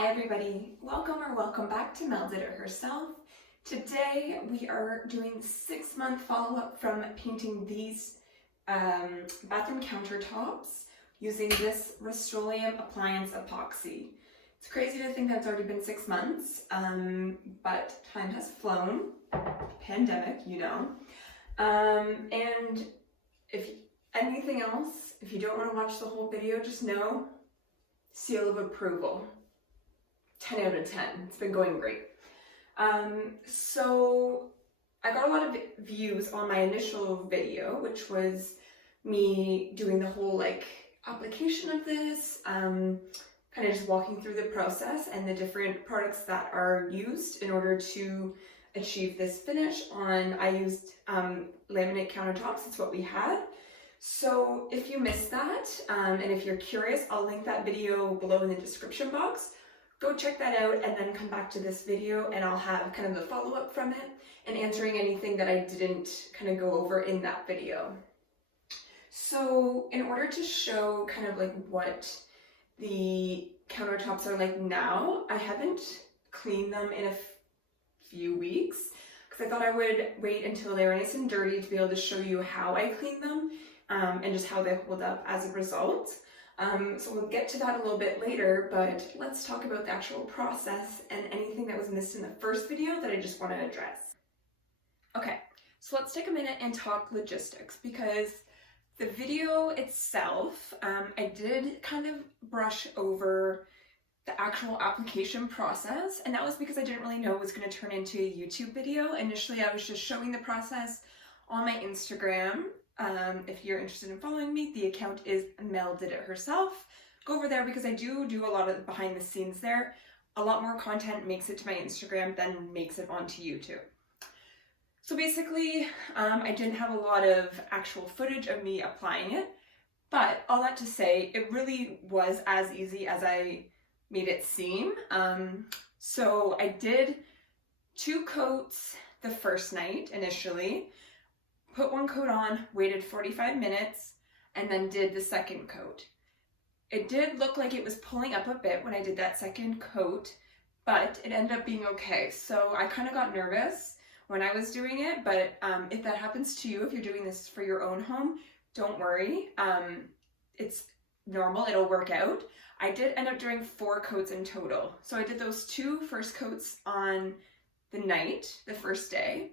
Hi everybody, welcome back to Mel Did It Herself. Today we are doing the 6-month follow-up from painting these bathroom countertops using this Rustoleum Appliance Epoxy. It's crazy to think that it's already been 6 months, but time has flown, pandemic, you know. And if anything else, if you don't want to watch the whole video, just know, seal of approval. 10 out of 10. It's been going great. So I got a lot of views on my initial video, which was me doing the whole application of this, kind of just walking through the process and the different products that are used in order to achieve this finish on. I used laminate countertops. It's what we had. So if you missed that, and if you're curious, I'll link that video below in the description box. Go check that out and then come back to this video and I'll have kind of the follow-up from it and answering anything that I didn't kind of go over in that video. So in order to show kind of what the countertops are like now, I haven't cleaned them in a few weeks because I thought I would wait until they were nice and dirty to be able to show you how I clean them and just how they hold up as a result. So we'll get to that a little bit later, but let's talk about the actual process and anything that was missed in the first video that I just want to address. Okay, so let's take a minute and talk logistics, because the video itself, I did kind of brush over the actual application process, and that was because I didn't really know it was going to turn into a YouTube video. Initially, I was just showing the process on my Instagram. If you're interested in following me, the account is Mel Did It Herself. Go over there because I do a lot of behind the scenes there. A lot more content makes it to my Instagram than makes it onto YouTube. So basically, I didn't have a lot of actual footage of me applying it, but all that to say, it really was as easy as I made it seem. So I did 2 coats the first night initially. Put 1 coat on, waited 45 minutes, and then did the second coat. It did look like it was pulling up a bit when I did that second coat, but it ended up being okay. So I kind of got nervous when I was doing it, but if that happens to you, if you're doing this for your own home, don't worry. It's normal, it'll work out. I did end up doing 4 coats in total. So I did those 2 first coats on the night, the first day.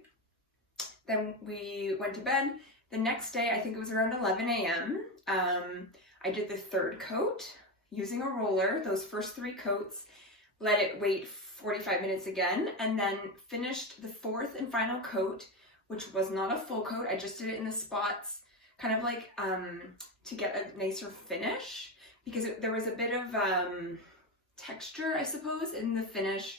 Then we went to bed. The next day, I think it was around 11 a.m., I did the 3rd coat using a roller, those first 3 coats, let it wait 45 minutes again, and then finished the 4th and final coat, which was not a full coat. I just did it in the spots, kind of to get a nicer finish, because there was a bit of texture, I suppose, in the finish,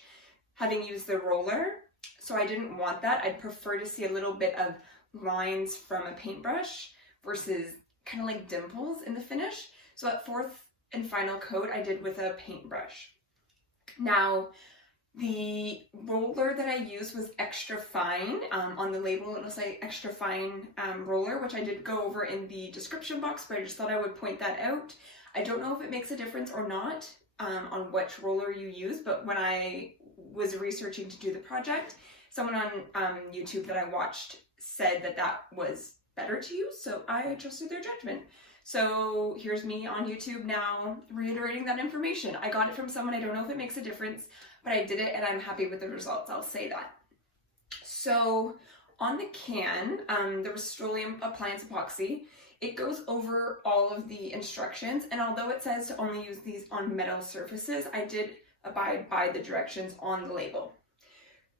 having used the roller. So I didn't want that. I'd prefer to see a little bit of lines from a paintbrush versus kind of like dimples in the finish. So that 4th and final coat I did with a paintbrush. Now, the roller that I used was extra fine. On the label it was like extra fine roller, which I did go over in the description box, but I just thought I would point that out. I don't know if it makes a difference or not on which roller you use, but when I was researching to do the project, someone on YouTube that I watched said that that was better to use, so I trusted their judgment. So here's me on YouTube now reiterating that information. I got it from someone, I don't know if it makes a difference, but I did it and I'm happy with the results, I'll say that. So on the can, the Rustoleum Appliance Epoxy, it goes over all of the instructions, and although it says to only use these on metal surfaces, I did abide by the directions on the label.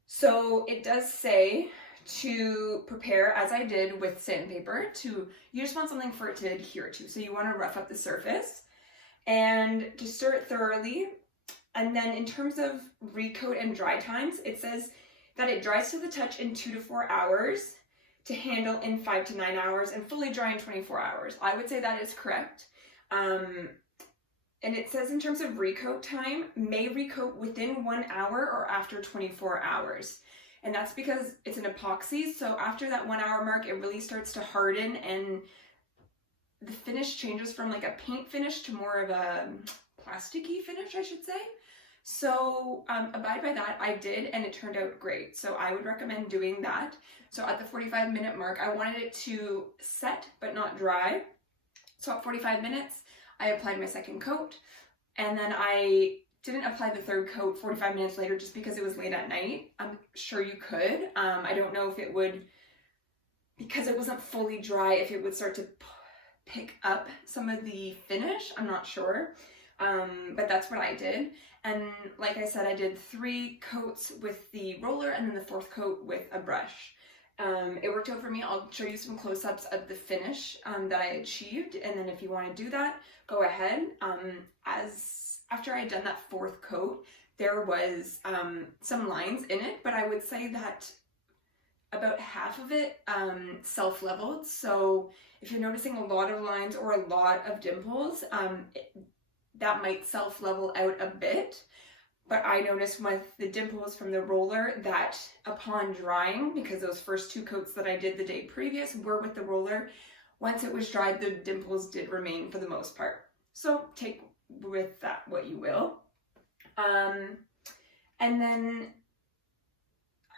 So it does say to prepare, as I did with sandpaper, you just want something for it to adhere to. So you want to rough up the surface and to stir it thoroughly. And then in terms of recoat and dry times, it says that it dries to the touch in 2 to 4 hours, to handle in 5 to 9 hours, and fully dry in 24 hours. I would say that is correct. And it says in terms of recoat time, may recoat within 1 hour or after 24 hours. And that's because it's an epoxy, so after that 1 hour mark, it really starts to harden and the finish changes from like a paint finish to more of a plasticky finish, I should say. So abide by that. I did, and it turned out great. So I would recommend doing that. So at the 45-minute mark, I wanted it to set but not dry. So at 45 minutes, I applied my second coat, and then I didn't apply the third coat 45 minutes later just because it was late at night. I'm sure you could. I don't know if it would, because it wasn't fully dry, if it would start to pick up some of the finish. I'm not sure, but that's what I did. And like I said, I did 3 coats with the roller and then the 4th coat with a brush. It worked out for me. I'll show you some close-ups of the finish that I achieved, and then if you want to do that, go ahead. After I had done that 4th coat, there was some lines in it, but I would say that about half of it self-leveled. So if you're noticing a lot of lines or a lot of dimples, that might self-level out a bit. But I noticed with the dimples from the roller that upon drying, because those first 2 coats that I did the day previous were with the roller, once it was dried, the dimples did remain for the most part. So take with that what you will. And then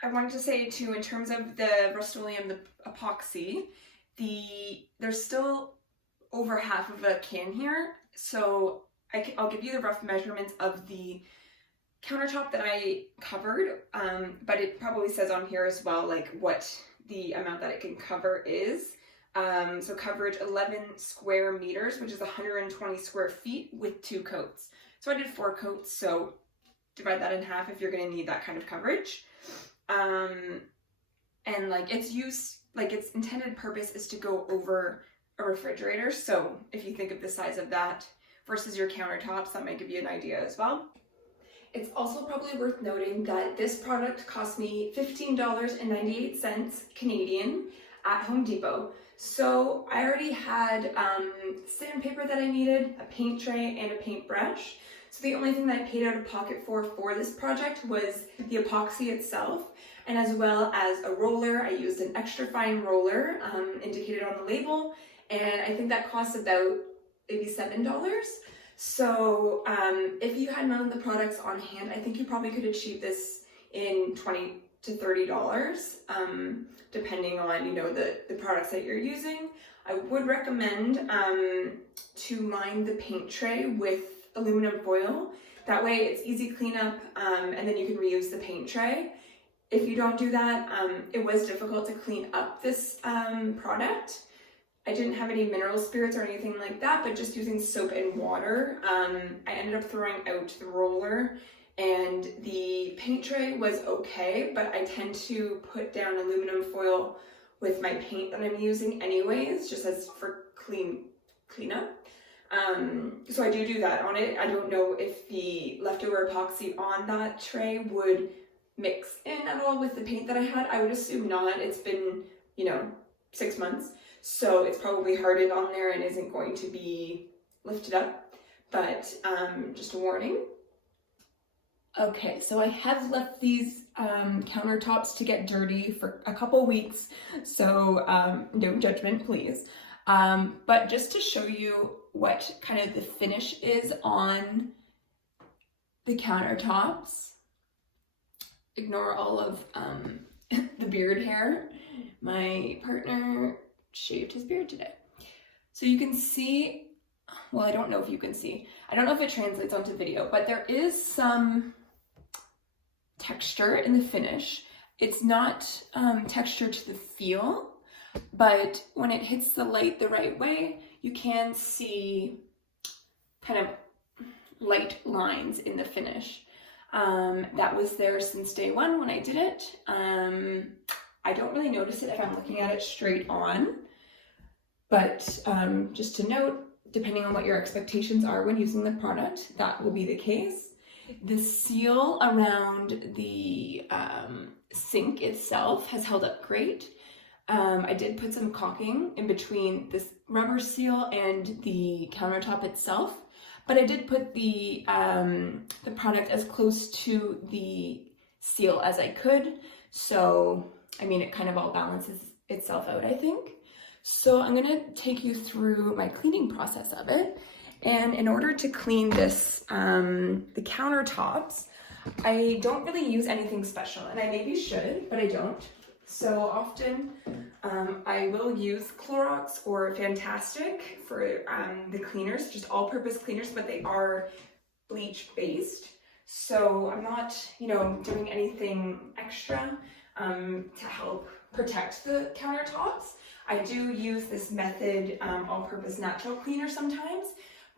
I wanted to say too, in terms of the Rustoleum, the epoxy, there's still over half of a can here. So I'll give you the rough measurements of the countertop that I covered, but it probably says on here as well, like what the amount that it can cover is. So coverage 11 square meters, which is 120 square feet with 2 coats. So I did 4 coats, so divide that in half if you're going to need that kind of coverage. And like its intended purpose is to go over a refrigerator. So if you think of the size of that versus your countertops, that might give you an idea as well. It's also probably worth noting that this product cost me $15.98 Canadian at Home Depot. So I already had sandpaper that I needed, a paint tray, and a paintbrush. So the only thing that I paid out of pocket for this project was the epoxy itself, and as well as a roller. I used an extra fine roller indicated on the label, and I think that cost about maybe $7. So if you had none of the products on hand, I think you probably could achieve this in $20 to $30, depending on, you know, the products that you're using. I would recommend to line the paint tray with aluminum foil. That way it's easy cleanup, and then you can reuse the paint tray. If you don't do that, it was difficult to clean up this product. I didn't have any mineral spirits or anything like that, but just using soap and water. I ended up throwing out the roller, and the paint tray was okay, but I tend to put down aluminum foil with my paint that I'm using anyways, just as for cleanup. So I do that on it. I don't know if the leftover epoxy on that tray would mix in at all with the paint that I had. I would assume not. It's been, you know, 6 months. So it's probably hardened on there and isn't going to be lifted up, but just a warning. Okay, so I have left these countertops to get dirty for a couple weeks, so no judgment, please. But just to show you what kind of the finish is on the countertops, ignore all of the beard hair. My partner shaved his beard today. So you can see, well, I don't know if you can see, I don't know if it translates onto video, but there is some texture in the finish. It's not texture to the feel, but when it hits the light the right way, you can see kind of light lines in the finish. That was there since day one when I did it. I don't really notice it if I'm looking at it straight on, but just to note, depending on what your expectations are when using the product, that will be the case. The seal around the sink itself has held up great. I did put some caulking in between this rubber seal and the countertop itself, but I did put the product as close to the seal as I could. So, I mean, it kind of all balances itself out, I think. So I'm gonna take you through my cleaning process of it. And in order to clean this, the countertops, I don't really use anything special, and I maybe should, but I don't. So often I will use Clorox or Fantastic for the cleaners, just all-purpose cleaners, but they are bleach-based. So I'm not, doing anything extra to help protect the countertops. I do use this Method all-purpose natural cleaner sometimes,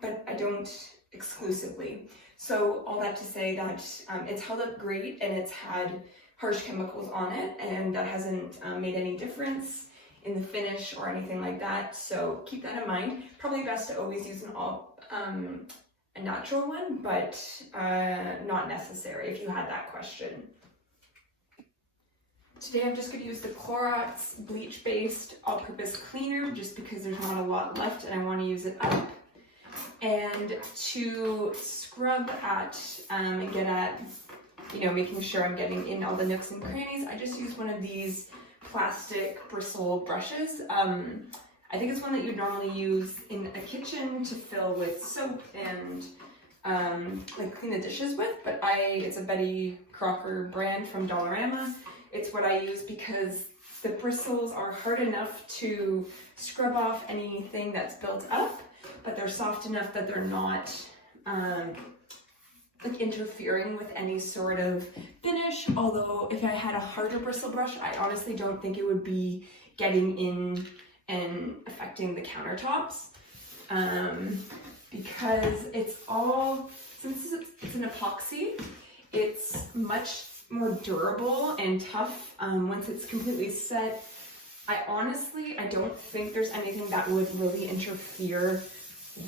but I don't exclusively. So all that to say that it's held up great, and it's had harsh chemicals on it, and that hasn't made any difference in the finish or anything like that. So keep that in mind. Probably best to always use a natural one, but not necessary if you had that question. Today I'm just going to use the Clorox bleach-based all-purpose cleaner just because there's not a lot left and I want to use it up. And to scrub at and get at, making sure I'm getting in all the nooks and crannies, I just use one of these plastic bristle brushes. I think it's one that you'd normally use in a kitchen to fill with soap and like clean the dishes with, but it's a Betty Crocker brand from Dollarama. It's what I use because the bristles are hard enough to scrub off anything that's built up, but they're soft enough that they're not like interfering with any sort of finish. Although if I had a harder bristle brush, I honestly don't think it would be getting in and affecting the countertops because since it's an epoxy, it's much more durable and tough once it's completely set. I don't think there's anything that would really interfere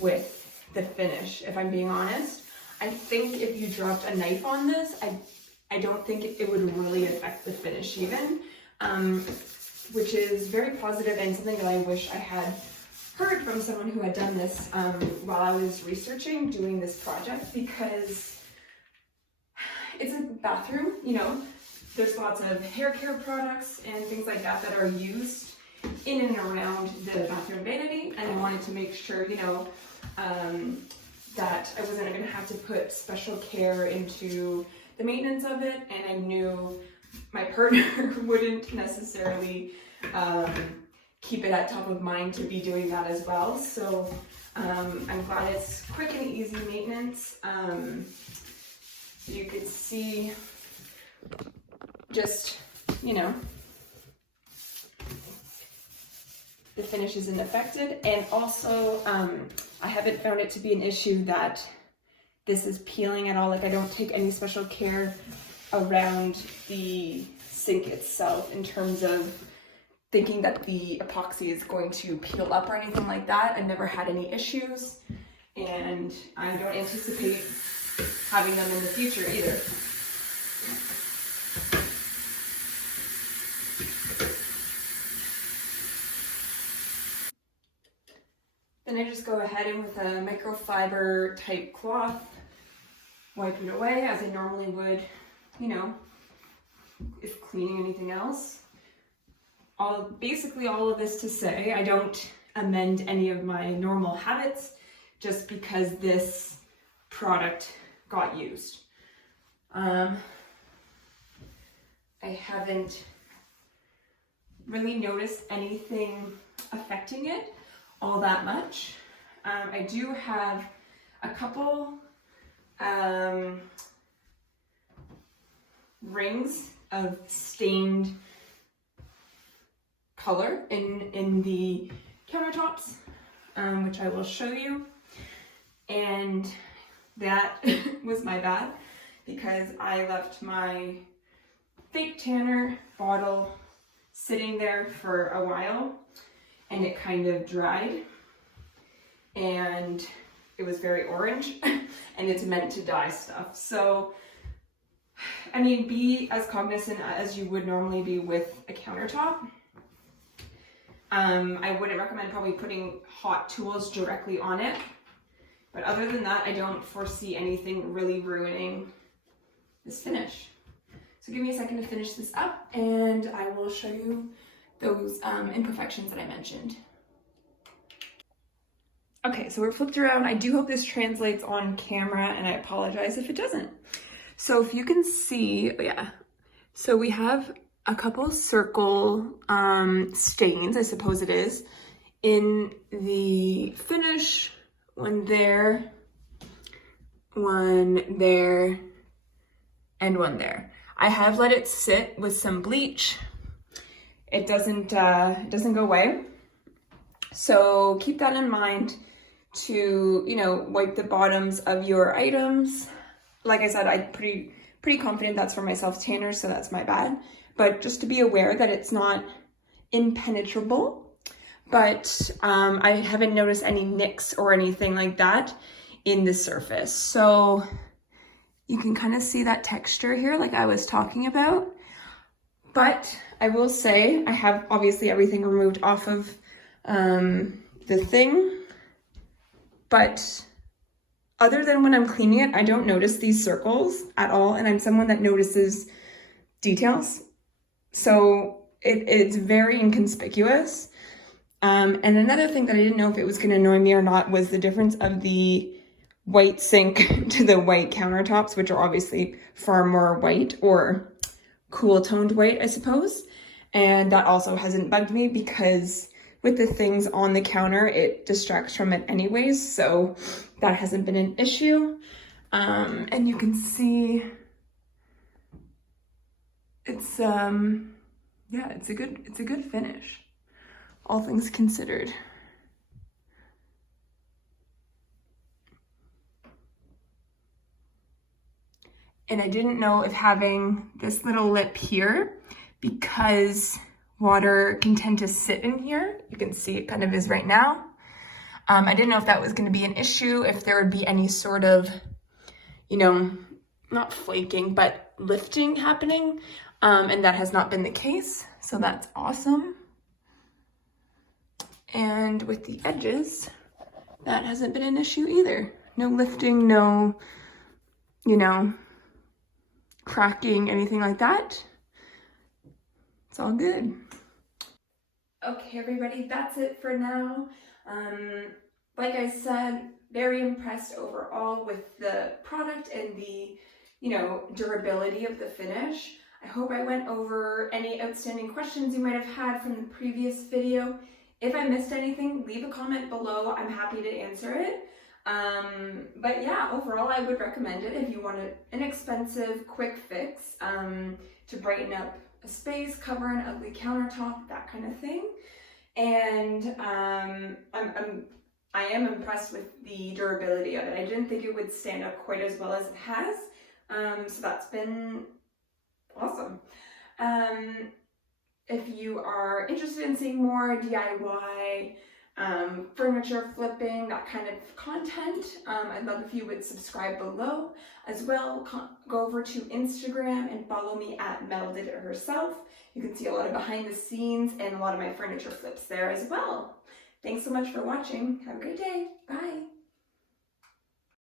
with the finish, if I'm being honest. I think if you dropped a knife on this, I don't think it would really affect the finish even, which is very positive and something that I wish I had heard from someone who had done this while I was doing this project, because it's a bathroom, there's lots of hair care products and things like that that are used in and around the bathroom vanity, and I wanted to make sure, that I wasn't going to have to put special care into the maintenance of it, and I knew my partner wouldn't necessarily keep it at top of mind to be doing that as well. So I'm glad it's quick and easy maintenance. You could see just, the finish isn't affected, and also I haven't found it to be an issue that this is peeling at all. Like, I don't take any special care around the sink itself in terms of thinking that the epoxy is going to peel up or anything like that. I've never had any issues, and I don't anticipate having them in the future either. Then I just go ahead and with a microfiber type cloth, wipe it away as I normally would, if cleaning anything else. Basically all of this to say, I don't amend any of my normal habits just because this product got used. I haven't really noticed anything affecting it all that much. I do have a couple rings of stained color in the countertops, which I will show you, and that was my bad because I left my fake tanner bottle sitting there for a while, and it kind of dried, and it was very orange, and it's meant to dye stuff. So, I mean, be as cognizant as you would normally be with a countertop. I wouldn't recommend probably putting hot tools directly on it, but other than that, I don't foresee anything really ruining this finish. So give me a second to finish this up, and I will show you those imperfections that I mentioned. Okay, so we're flipped around. I do hope this translates on camera, and I apologize if it doesn't. So if you can see, yeah, so we have a couple circle stains, I suppose it is, in the finish. One there, and one there. I have let it sit with some bleach. It doesn't go away. So keep that in mind to, you know, wipe the bottoms of your items. Like I said, I'm pretty confident that's for my self-tanner, so that's my bad. But just to be aware that it's not impenetrable. But I haven't noticed any nicks or anything like that in the surface. So you can kind of see that texture here like I was talking about. But I will say I have obviously everything removed off of the thing. But other than when I'm cleaning it, I don't notice these circles at all. And I'm someone that notices details. So it's very inconspicuous. And another thing that I didn't know if it was going to annoy me or not was the difference of the white sink to the white countertops, which are obviously far more white, or cool toned white, I suppose. And that also hasn't bugged me because with the things on the counter, it distracts from it anyways. So that hasn't been an issue. And you can see it's, yeah, it's a good finish, all things considered. And I didn't know if having this little lip here, because water can tend to sit in here. You can see it kind of is right now. I didn't know if that was going to be an issue, if there would be any sort of, you know, not flaking, but lifting happening. And that has not been the case. So that's awesome. And with the edges, that hasn't been an issue either. No lifting, no, you know, cracking, anything like that. It's all good. Okay, everybody, that's it for now. Like I said, very impressed overall with the product and the, you know, durability of the finish. I hope I went over any outstanding questions you might have had from the previous video. If I missed anything, leave a comment below. I'm happy to answer it. But yeah, overall, I would recommend it if you want an inexpensive, quick fix to brighten up a space, cover an ugly countertop, that kind of thing. And I am impressed with the durability of it. I didn't think it would stand up quite as well as it has. So that's been awesome. If you are interested in seeing more DIY, furniture flipping, that kind of content, I'd love if you would subscribe below. As well, go over to Instagram and follow me at Mel Did It Herself. You can see a lot of behind the scenes and a lot of my furniture flips there as well. Thanks so much for watching. Have a great day. Bye.